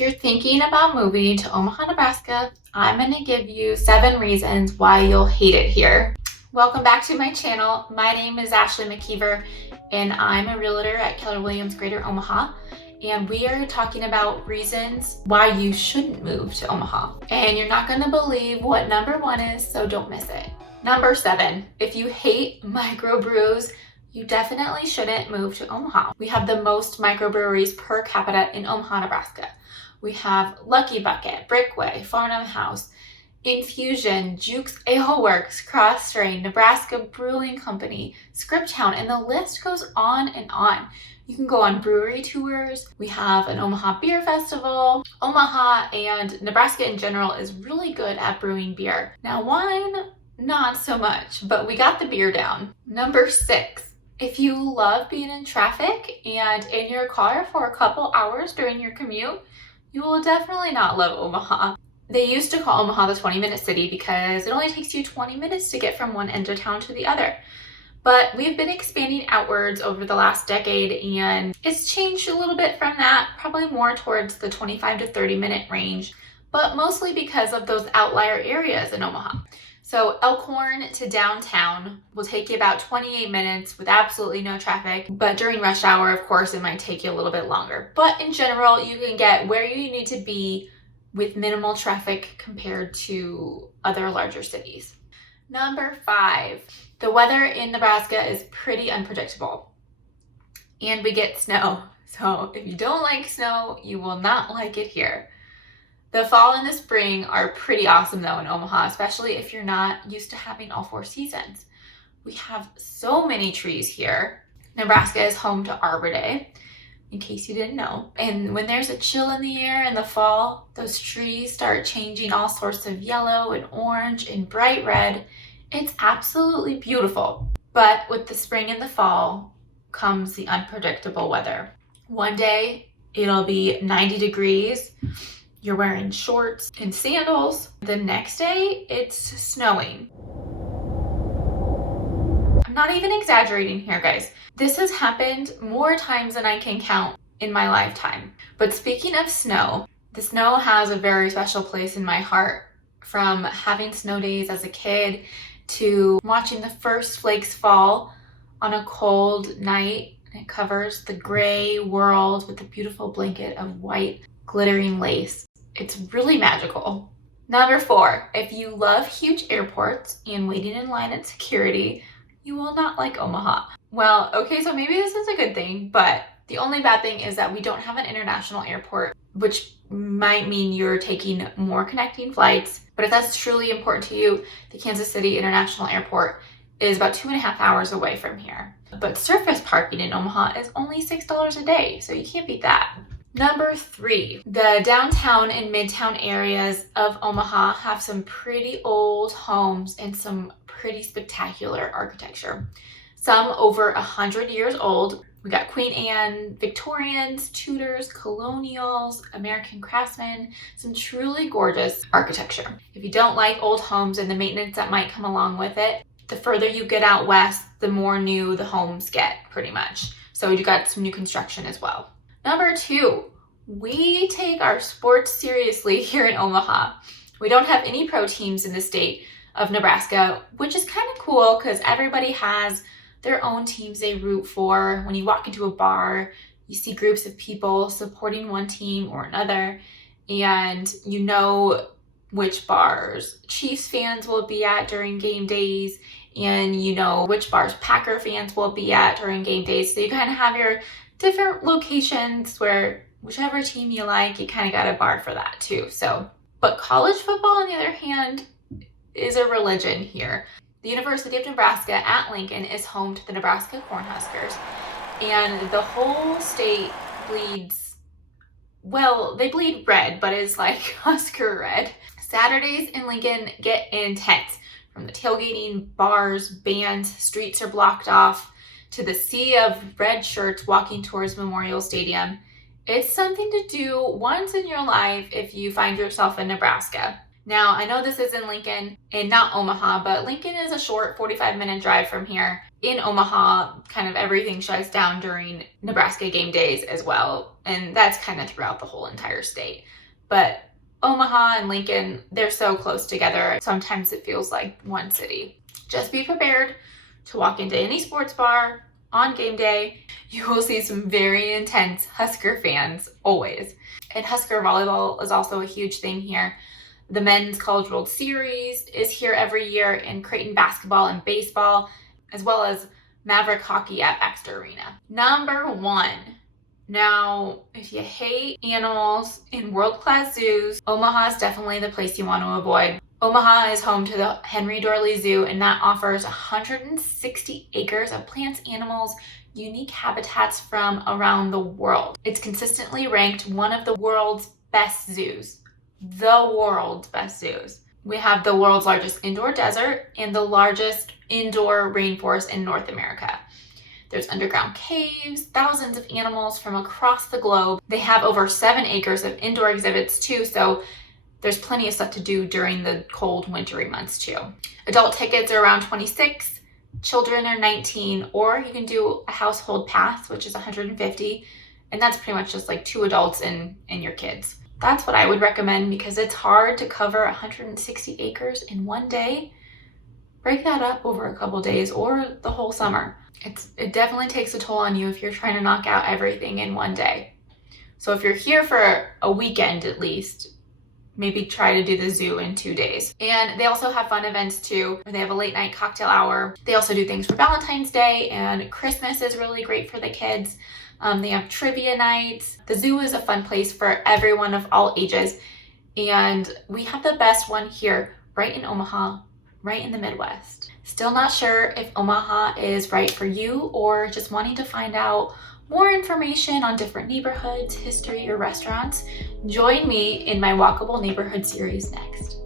If you're thinking about moving to Omaha, Nebraska, I'm going to give you 7 reasons why you'll hate it here. Welcome back to my channel. My name is Ashley Mckeever, and I'm a realtor at Keller Williams Greater Omaha. And we are talking about reasons why you shouldn't move to Omaha. And you're not going to believe what number 1 is, so don't miss it. Number 7, if you hate microbrews, you definitely shouldn't move to Omaha. We have the most microbreweries per capita in Omaha, Nebraska. We have Lucky Bucket, Brickway, Farnham House, Infusion, Jukes Ale Works, Cross Strain, Nebraska Brewing Company, Scriptown, and the list goes on and on. You can go on brewery tours. We have an Omaha Beer Festival. Omaha and Nebraska in general is really good at brewing beer. Now wine, not so much, but we got the beer down. Number 6. If you love being in traffic and in your car for a couple hours during your commute, you will definitely not love Omaha. They used to call Omaha the 20-minute city because it only takes you 20 minutes to get from one end of town to the other. But we've been expanding outwards over the last decade, and it's changed a little bit from that, probably more towards the 25 to 30-minute range, but mostly because of those outlier areas in Omaha. So Elkhorn to downtown will take you about 28 minutes with absolutely no traffic, but during rush hour, of course, it might take you a little bit longer. But in general, you can get where you need to be with minimal traffic compared to other larger cities. Number 5, the weather in Nebraska is pretty unpredictable, and we get snow. So if you don't like snow, you will not like it here. The fall and the spring are pretty awesome though in Omaha, especially if you're not used to having all 4 seasons. We have so many trees here. Nebraska is home to Arbor Day, in case you didn't know. And when there's a chill in the air in the fall, those trees start changing all sorts of yellow and orange and bright red. It's absolutely beautiful. But with the spring and the fall comes the unpredictable weather. One day it'll be 90 degrees. You're wearing shorts and sandals. The next day, it's snowing. I'm not even exaggerating here, guys. This has happened more times than I can count in my lifetime. But speaking of snow, the snow has a very special place in my heart. From having snow days as a kid to watching the first flakes fall on a cold night. It covers the gray world with a beautiful blanket of white glittering lace. It's really magical. Number 4, if you love huge airports and waiting in line at security, you will not like Omaha. Well, okay, so maybe this is a good thing, but the only bad thing is that we don't have an international airport, which might mean you're taking more connecting flights. But if that's truly important to you, the Kansas City International Airport is about 2.5 hours away from here. But surface parking in Omaha is only $6 a day, so you can't beat that. Number 3, the downtown and midtown areas of Omaha have some pretty old homes and some pretty spectacular architecture. Some over 100 years old. We got Queen Anne, Victorians, Tudors, Colonials, American Craftsmen, some truly gorgeous architecture. If you don't like old homes and the maintenance that might come along with it, the further you get out west, the more new the homes get, pretty much. So you got some new construction as well. Number 2, we take our sports seriously here in Omaha. We don't have any pro teams in the state of Nebraska, which is kind of cool because everybody has their own teams they root for. When you walk into a bar, you see groups of people supporting one team or another, and you know which bars Chiefs fans will be at during game days, and you know which bars Packer fans will be at during game days. So you kind of have your different locations where whichever team you like, you kind of got a bar for that too. But college football, on the other hand, is a religion here. The University of Nebraska at Lincoln is home to the Nebraska Cornhuskers, and the whole state bleeds, well, they bleed red, but it's like Husker red. Saturdays in Lincoln get intense. From the tailgating, bars, bands, streets are blocked off, to the sea of red shirts walking towards Memorial Stadium. It's something to do once in your life if you find yourself in Nebraska. Now, I know this is in Lincoln and not Omaha, but Lincoln is a short 45-minute drive from here. In Omaha, kind of everything shuts down during Nebraska game days as well. and that's kind of throughout the whole entire state. But Omaha and Lincoln, they're so close together. Sometimes it feels like one city. Just be prepared to walk into any sports bar on game day. You will see some very intense Husker fans, always. And Husker volleyball is also a huge thing here. The Men's College World Series is here every year, and Creighton basketball and baseball, as well as Maverick hockey at Baxter Arena. Number 1. Now, if you hate animals in world-class zoos, Omaha is definitely the place you want to avoid. Omaha is home to the Henry Doorly Zoo, and that offers 160 acres of plants, animals, unique habitats from around the world. It's consistently ranked one of the world's best zoos. The world's best zoos. We have the world's largest indoor desert and the largest indoor rainforest in North America. There's underground caves, thousands of animals from across the globe. They have over 7 acres of indoor exhibits too, so there's plenty of stuff to do during the cold, wintry months too. Adult tickets are around $26, children are $19, or you can do a household pass, which is $150, and that's pretty much just like 2 adults and your kids. That's what I would recommend because it's hard to cover 160 acres in one day. Break that up over a couple days or the whole summer. It definitely takes a toll on you if you're trying to knock out everything in one day. So if you're here for a weekend at least, maybe try to do the zoo in 2 days. And they also have fun events too. They have a late night cocktail hour. They also do things for Valentine's Day, and Christmas is really great for the kids. They have trivia nights. The zoo is a fun place for everyone of all ages. And we have the best one here right in Omaha, right in the Midwest. Still not sure if Omaha is right for you or just wanting to find out more information on different neighborhoods, history, or restaurants? Join me in my Walkable Neighborhood series next.